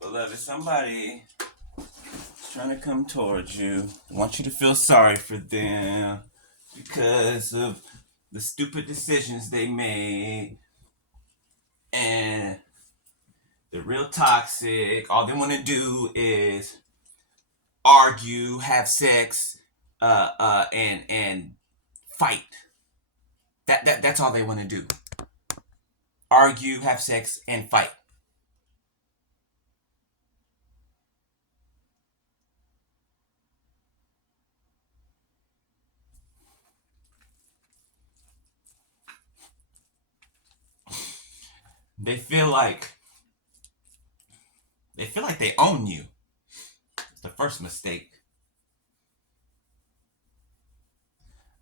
Beloved, somebody is trying to come towards you. I want you to feel sorry for them because of the stupid decisions they made. And they're real toxic. All they want to do is argue, have sex, and fight. That's all they want to do. Argue, have sex, and fight. They feel like they own you. It's the first mistake.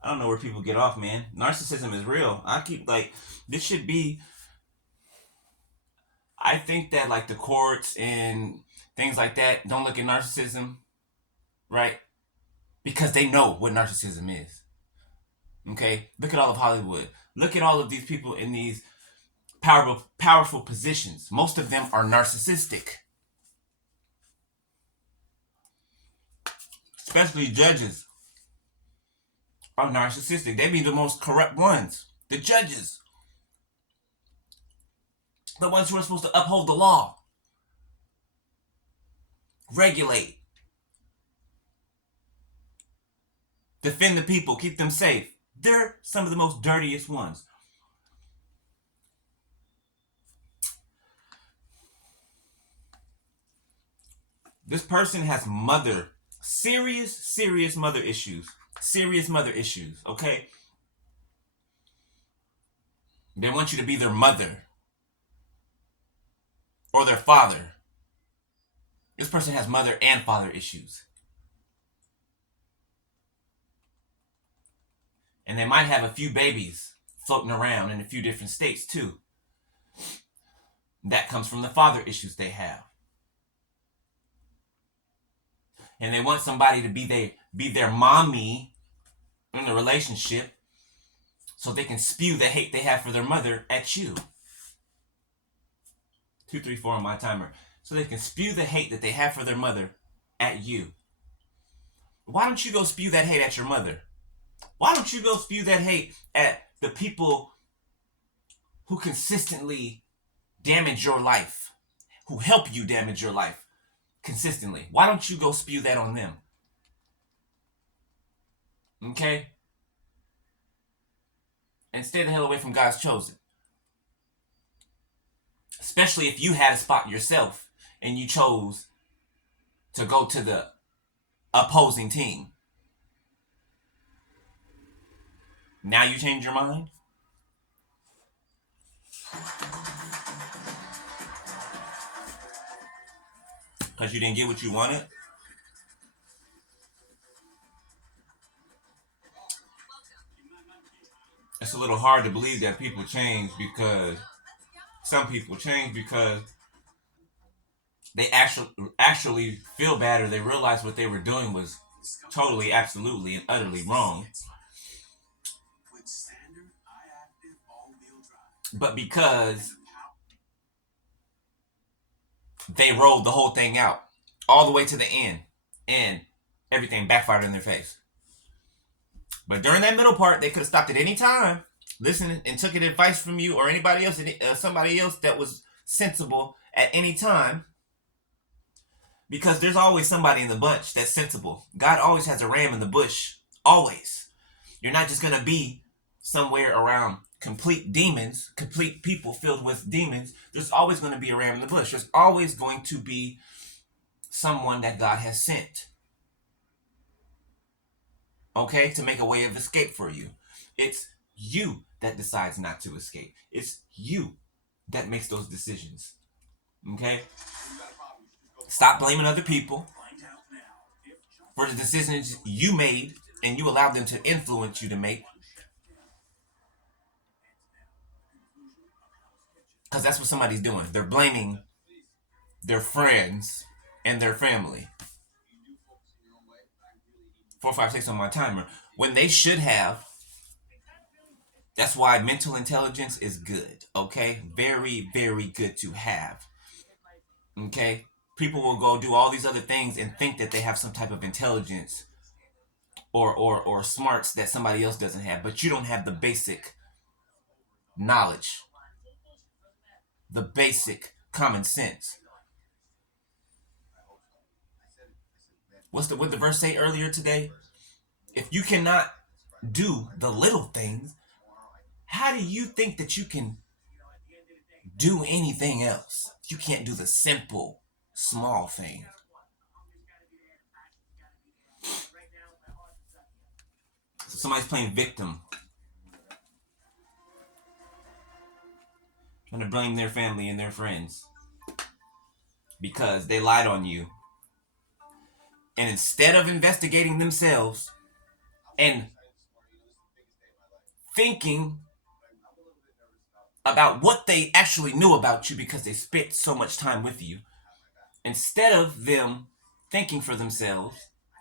I don't know where people get off, man. Narcissism is real. I keep like this should be. I think that like the courts and things like that don't look at narcissism, right? Because they know what narcissism is. Okay, look at all of Hollywood. Look at all of these people in these powerful positions. Most of them are narcissistic, especially judges are narcissistic. They be the most corrupt ones. The judges, the ones who are supposed to uphold the law, regulate, defend the people, keep them safe. They're some of the most dirtiest ones. This person has serious mother issues. Serious mother issues, okay? They want you to be their mother or their father. This person has mother and father issues. And they might have a few babies floating around in a few different states too. That comes from the father issues they have. And they want somebody to be their mommy in the relationship so they can spew the hate they have for their mother at you. 234 on my timer. So they can spew the hate that they have for their mother at you. Why don't you go spew that hate at your mother? Why don't you go spew that hate at the people who consistently damage your life, who help you damage your life consistently? Why don't you go spew that on them? Okay? And stay the hell away from God's chosen. Especially if you had a spot yourself and you chose to go to the opposing team. Now you change your mind? Because you didn't get what you wanted? It's a little hard to believe that people change because some people change because they actually feel bad or they realize what they were doing was totally, absolutely, and utterly wrong. But because they rolled the whole thing out all the way to the end and everything backfired in their face. But during that middle part, they could have stopped at any time, listened and took advice from you or anybody else, somebody else that was sensible at any time. Because there's always somebody in the bunch that's sensible. God always has a ram in the bush. Always. You're not just going to be somewhere around complete demons, complete people filled with demons. There's always going to be a ram in the bush. There's always going to be someone that God has sent. Okay? To make a way of escape for you. It's you that decides not to escape. It's you that makes those decisions. Okay? Stop blaming other people for the decisions you made and you allowed them to influence you to make. Because that's what somebody's doing. They're blaming their friends and their family. 456 on my timer. When they should have That's why mental intelligence is good. Okay, very, very good to have. Okay, people will go do all these other things and think that they have some type of intelligence or smarts that somebody else doesn't have, but you don't have the basic knowledge, the basic common sense. What the verse say earlier today? If you cannot do the little things, how do you think that you can do anything else? You can't do the simple, small thing. So somebody's playing victim, trying to blame their family and their friends because they lied on you. And instead of investigating themselves and thinking about what they actually knew about you because they spent so much time with you, instead of them thinking for themselves,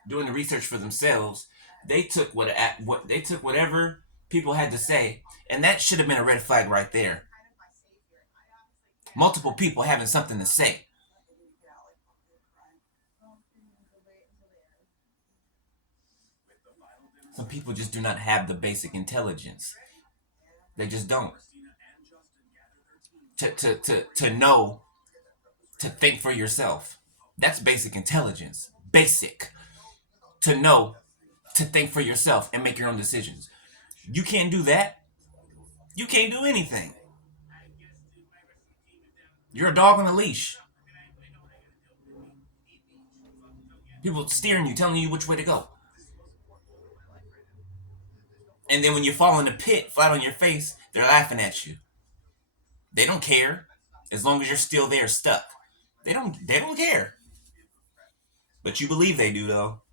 doing the research for themselves, they took whatever people had to say, and that should have been a red flag right there. Multiple people having something to say. Some people just do not have the basic intelligence. They just don't. To know, to think for yourself. That's basic intelligence. Basic. To know, to think for yourself and make your own decisions. You can't do that. You can't do anything. You're a dog on a leash. People steering you, telling you which way to go. And then when you fall in the pit, flat on your face, they're laughing at you. They don't care as long as you're still there stuck. They don't care. But you believe they do though.